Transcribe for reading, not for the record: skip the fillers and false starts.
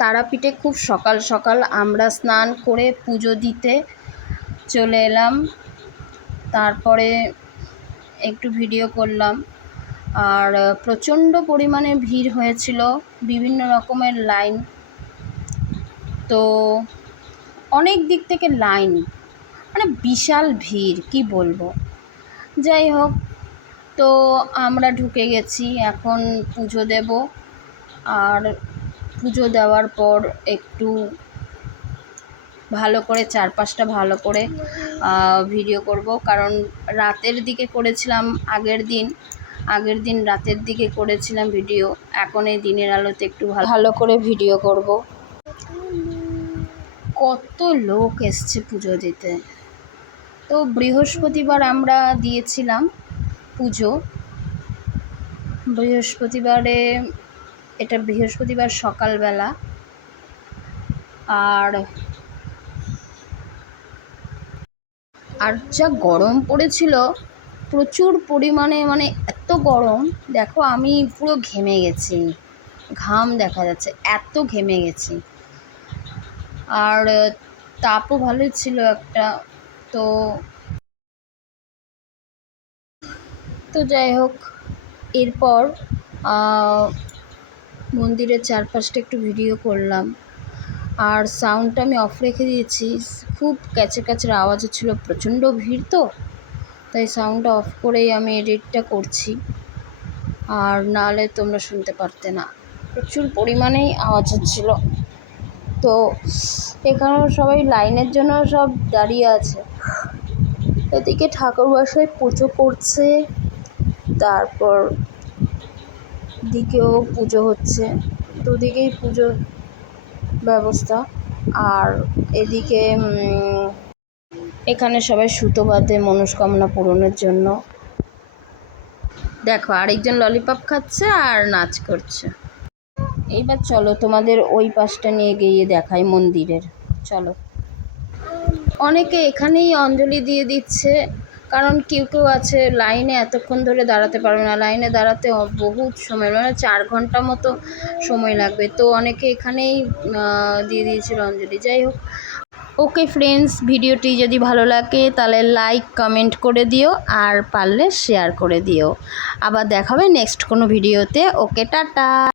তারাপীঠে খুব সকাল সকাল আমরা স্নান করে পুজো দিতে চলে এলাম। তারপরে একটু ভিডিও করলাম। আর প্রচণ্ড পরিমাণে ভিড় হয়েছিল, বিভিন্ন রকমের লাইন। তো অনেক দিক থেকে লাইন, মানে বিশাল ভিড়, কি বলবো। যাই হোক, তো আমরা ঢুকে গেছি, এখন পুজো দেব। আর পুজো দেওয়ার পর একটু ভালো করে চারপাশটা ভালো করে ভিডিও করব, কারণ রাতের দিকে করেছিলাম আগের দিন রাতের দিকে করেছিলাম ভিডিও। এখন এই দিনের আলোতে একটু ভালো করে ভিডিও করব। কত লোক এসছে পুজো দিতে। তো বৃহস্পতিবার আমরা দিয়েছিলাম পুজো। এটা বৃহস্পতিবার সকালবেলা। আর যা গরম পড়েছিল, প্রচুর পরিমাণে, মানে এত গরম, দেখো আমি পুরো ঘেমে গেছি, ঘাম দেখা যাচ্ছে, এত ঘেমে গেছি। আর তাপও ভালোই ছিল একটা। তো যাই হোক, এরপর মন্দিরের চারপাশটা একটু ভিডিও করলাম। আর সাউন্ডটা আমি অফ রেখে দিয়েছি, খুব ক্যাচের আওয়াজ হচ্ছিলো, প্রচণ্ড ভিড় তো, তাই সাউন্ডটা অফ করেই আমি এডিটটা করছি। আর নাহলে তোমরা শুনতে পারতে না, প্রচুর পরিমাণেই আওয়াজ হচ্ছিলো। তো এখানেও সবাই লাইনের জন্য সব দাঁড়িয়ে আছে। এদিকে ঠাকুরমশাই পুজো করছে, তারপর দিকেও পুজো হচ্ছে, দুদিকেই পুজোর ব্যবস্থা। আর এদিকে এখানে সবাই সুতো বাঁধে মনস্কামনা পূরণের জন্য। দেখো, আরেকজন ললিপপ খাচ্ছে আর নাচ করছে। এইবার চলো তোমাদের ওই পাশটা নিয়ে গিয়ে দেখাই মন্দিরের, চলো। অনেকে এখানেই অঞ্জলি দিয়ে দিচ্ছে, কারণ কেউ আছে লাইনে এতক্ষণ ধরে দাঁড়াতে পারবে না, লাইনে দাঁড়াতে বহুত সময়, মানে 4 ঘন্টা মতো সময় লাগবে। তো অনেকে এখানেই দিয়ে দিয়েছিল অঞ্জলি। যাই হোক, ওকে ফ্রেন্ডস, ভিডিওটি যদি ভালো লাগে তাহলে লাইক কমেন্ট করে দিও, আর পারলে শেয়ার করে দিও। আবার দেখাবে নেক্সট কোনো ভিডিওতে। ওকে, টাটা।